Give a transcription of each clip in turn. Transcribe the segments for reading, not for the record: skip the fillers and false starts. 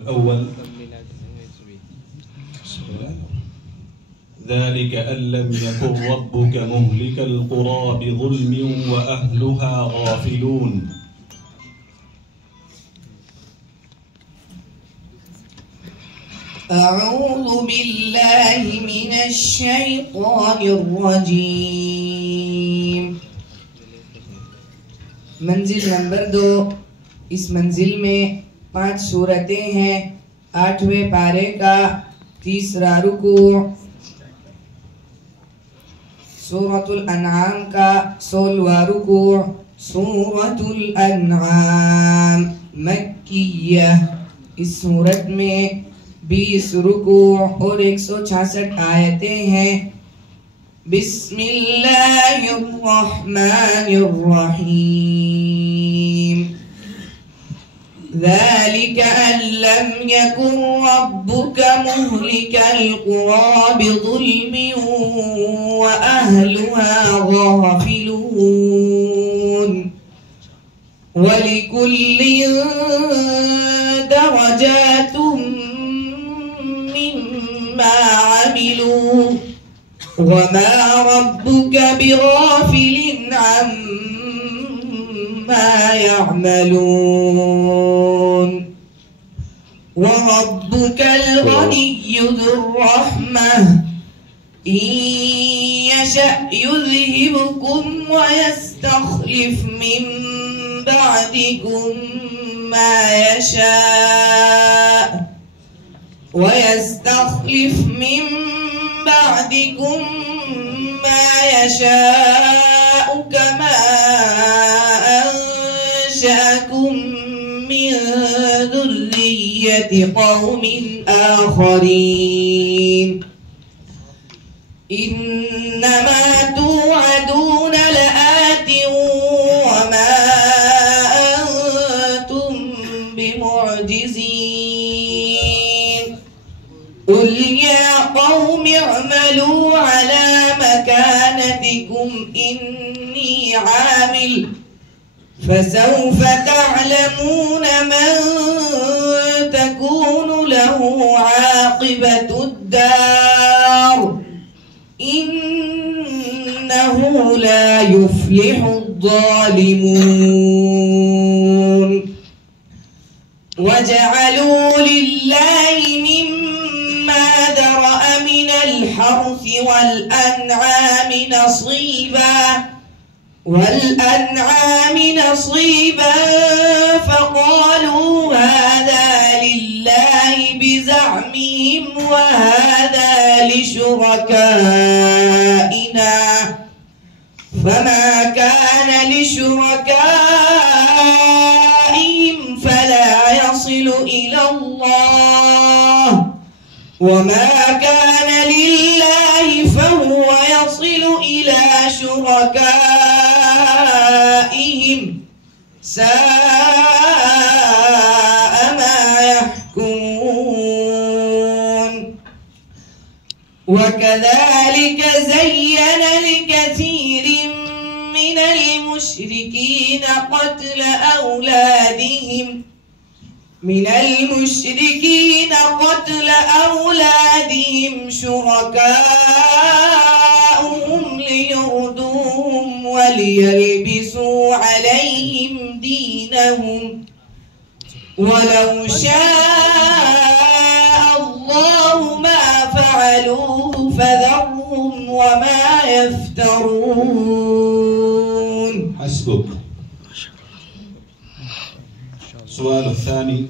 الأول ذلك أن لم يكن ربك مهلك القرى بظلم وأهلها غافلون. أعوذ بالله من الشيطان الرجيम। मंजिल नंबर 2। इस मंजिल में 5 सूरतें हैं। 8वें पारे का 3रा रुकू, सूरतुल अनआम का 16वां रुकू, सूरतुल अनआम मक्किया। इस सूरत में 20 रुकू और 166 आयतें हैं। बिस्मिल्लाहिर्रहमानिर्रहीम। ذلك أن لم يكن ربك مهلك القرى بظلم وأهلها غافلون ولكل درجات مما عملوا وما ربك بغافل عما يعملون وربك الغني ذو الرحمة إن يشأ يذهبكم ويستخلف من بعدكم ما يشاء كما أنشأكم من ذرية قوم آخرين إنما توعدون لآت وما أنتم بمعجزين قل يا قوم اعملوا على مكانتكم إني عامل فسوف تعلمون من تكون له عاقبة الدار إنه لا يفلح الظالمون وجعلوا لله مما ذرأ من الحرث والأنعام نصيبا فقالوا هذا لله بزعمهم وهذا لشركائنا فما كان لشركائهم فلا يصل إلى الله وما كان لله فهو يصل إلى شركائهم ساء ما يحكمون وكذلك زين لكثير من المشركين قتل أولادهم شركاؤهم ليردوهم وليلبسوا عليهم دينهم ولو شاء الله ما فعلوه فذرهم وما يفترون. حسبك. السؤال الثاني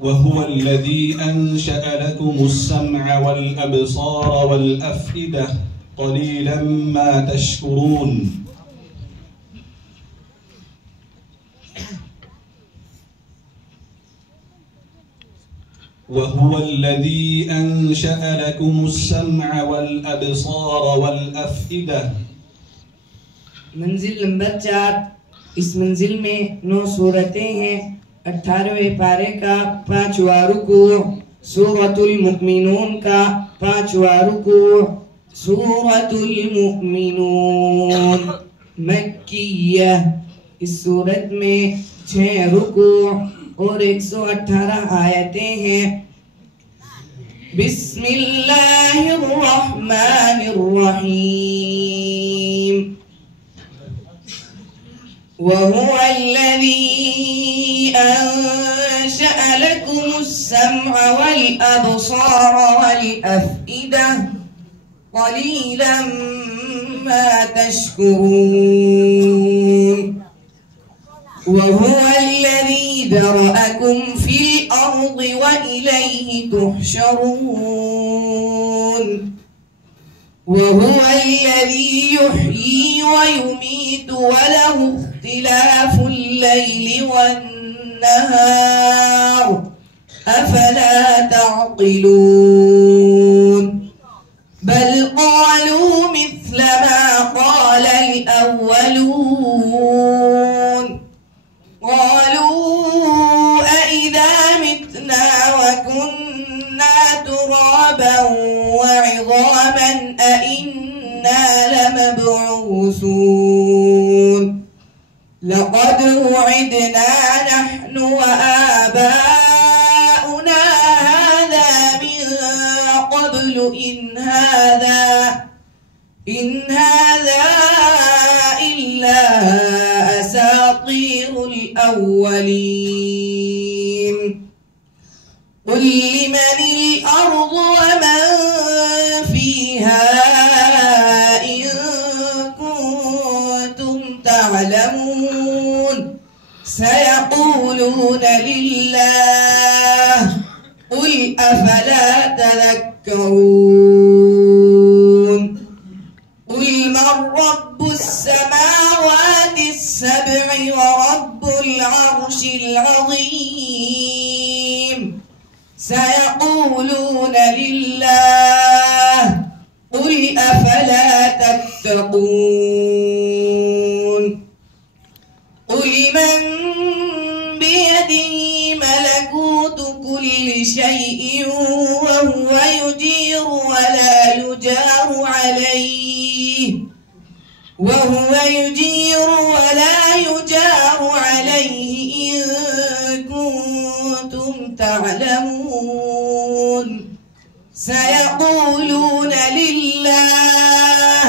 وهو الذي أنشأ لكم السمع والأبصار والأفئدة قليلا ما تشكرون. وهو الذي أنشأ لكم السمع والأبصار والأفئدة. मंजिल नंबर 4। इस मंजिल में 9 सूरतें हैं। 18वें पारे का 5वां रुकू, सूरतुल मुमिनून का 5वां रुकू, सूरतुल मुमिनून मक्किया। इस सूरत में 6 रुकू और 118 आयतें हैं। बिस्मिल्लाहिर्रहमानिर्रहीम। वहुवल्लज़ी अंशअ लकुमुस्समअ वल अब्सार वल अफ़इदा क़लीलन मा तशकुरून। वहुवल्लज़ी ज़रअकुम फ़िल अर्ज़ि व इलैहि तुहशरून। वहुवल्लज़ी युह्यी व युमीतु व लहु इख्तिलाफ़ुल लैलि वन्नहार अफ़ला तअक़िलून। बल क़ालू मिस्ल मा क़ालल अव्वलून। क़ालू अइज़ा मितना व कुन्ना तुराबन व इज़ामन अइन्ना लमबऊसून। लक़द वुዒदना नहनु व आबाउना हाज़ा मिन क़ब्लु इन हाज़ा इल्ला असातीरुल अव्वलीन। क़ुल लिमनिल अर्ज़ु व मन फ़ीहा इन कुन्तुम तअलमून। सयक़ूलून लिल्लाह क़ुल अफ़ला तज़क्करून। क़ुल मन रब्बुस समावातिस सब'i व रब्बुल अर्शिल अज़ीम। सयक़ूलून लिल्लाह क़ुल अफ़ला तत्तक़ून। क़ुल मन बियदिही मलकूतु कुल्लि शैइन व हुवा युजीरु व ला युजारु अलैहि इन कुन्तुम तअलमून। सयक़ूलून लिल्लाह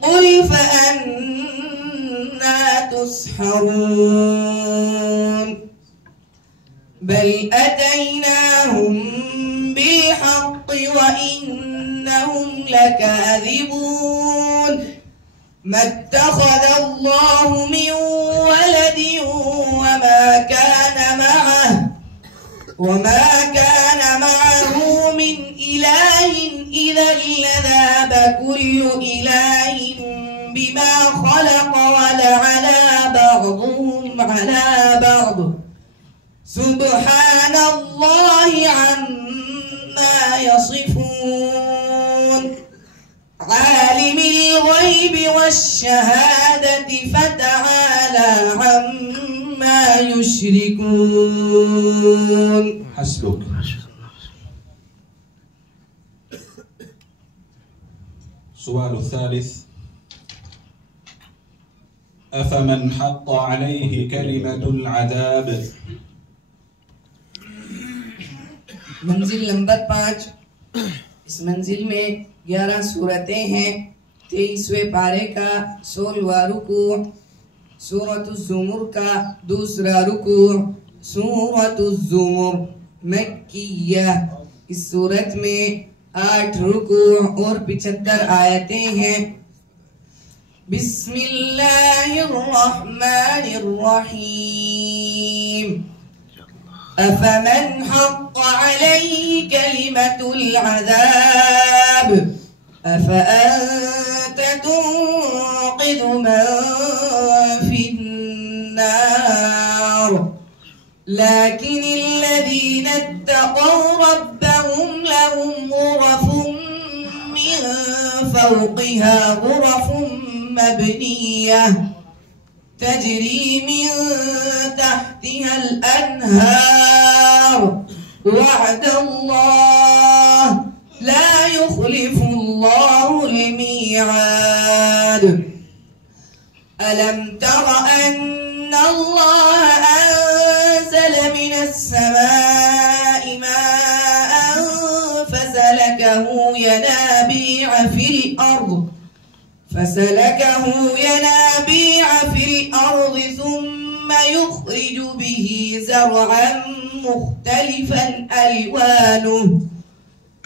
क़ुल फ़अन्ना तुस्हरून। बल अतैनाहुम बिल्हक़्क़ि व इन्नहुम लकाज़िबून। मत्तख़ज़ल्लाहु मिन वलदिन वमा कान मअहु मिन इलाहिन इज़ा लज़हब कुल्लु इलाहिन बिमा ख़लक़ वलअला बअ्दुहुम अला बअ्द। सुब्हानल्लाहि अम्मा यसिफून। आलिमिल ग़ैबि वश्शहादति फ़तआला अम्मा युश्रिकून। हस्बुक। السؤال الثالث: أفمن حق عليه كلمة العذاب। मंजिल नंबर 5। इस मंजिल में 11 सूरतें हैं। 23वें पारे का 16वां रुकू, सूरतुज़्ज़ुमर का 2रा रुकू। सूरतुज़्ज़ुमर मक्किया। इस सूरत में 8 रुकू और 75 आयतें हैं। बिस्मिल्लाहिर्रहमानिर्रहीम। अफ़मन हक़्क़ अलैहि कलिमतुल अज़ाब अफ़अन्त तुन्क़िज़ु मन फ़िन्नार। लकिनिल्लज़ीन इत्तक़व रब्बहुम लहुम ग़ुरफ़ुम मिन फ़ौक़िहा ग़ुरफ़ुम मबनिय्यह तजरी मिन तहतिहल अन्हार। वअदल्लाह ला युख़्लिफ़ुल्लाहुल मीआद। अलम तर अन्नल्लाह अंज़ल मिन فسلكه ينابيع في الأرض ثم يخرج به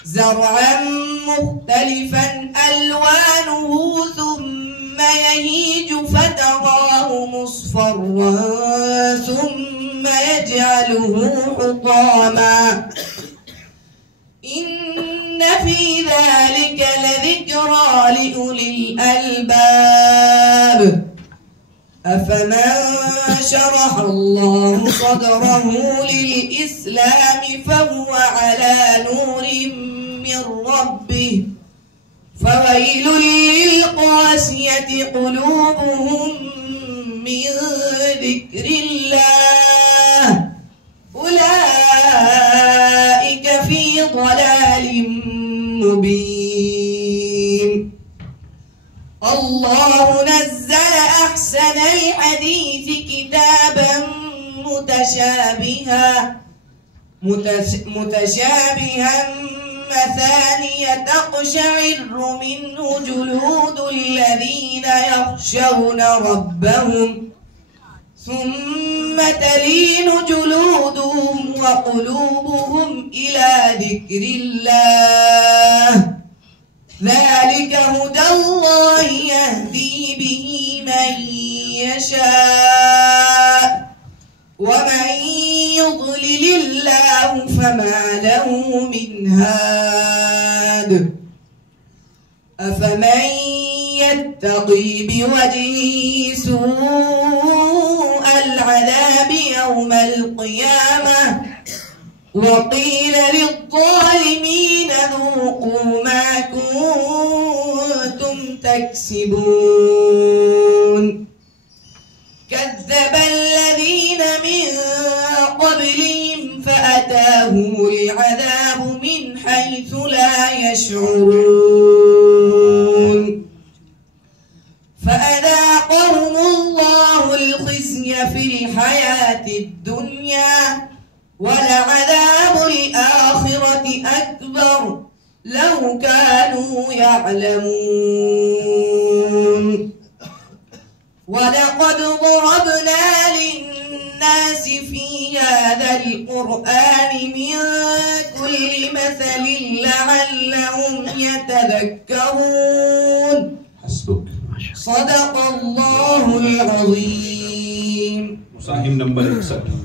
زرعا مختلفا ألوانه ثم يهيج فتراه مصفرا ثم يجعله حطاما إن في ذلك لذكرى لأولي الألباب أفمن شرح الله صدره للإسلام فهو على نور من ربه فويل للقاسية قلوبهم من ذكر الله أولئك في ضلال مبين. الله نزل أحسن الحديث كتابا متشابها مثانية تقشعر منه جلود الذين يخشون ربهم ثم تلين جلودهم وقلوبهم إلى ذكر الله ذلك هدى الله يهدي به من يشاء ومن يضلل الله فما له من هاد أفمن يتقي بوجهه سوء العذاب يوم القيامة وقيل للظالمين ذوقوا ما كنتم تكسبون كذب الذين من قبلهم فأتاهم العذاب من حيث لا يشعرون فأذاقهم الله الخزي في الحياة الدنيا ولعذاب الآخرة أكبر لو كانوا يعلمون ولقد ضربنا للناس في هذا القرآن من كل مثل لعلهم يتذكرون. حسبك. صدق الله العظيم. Musahim number 61.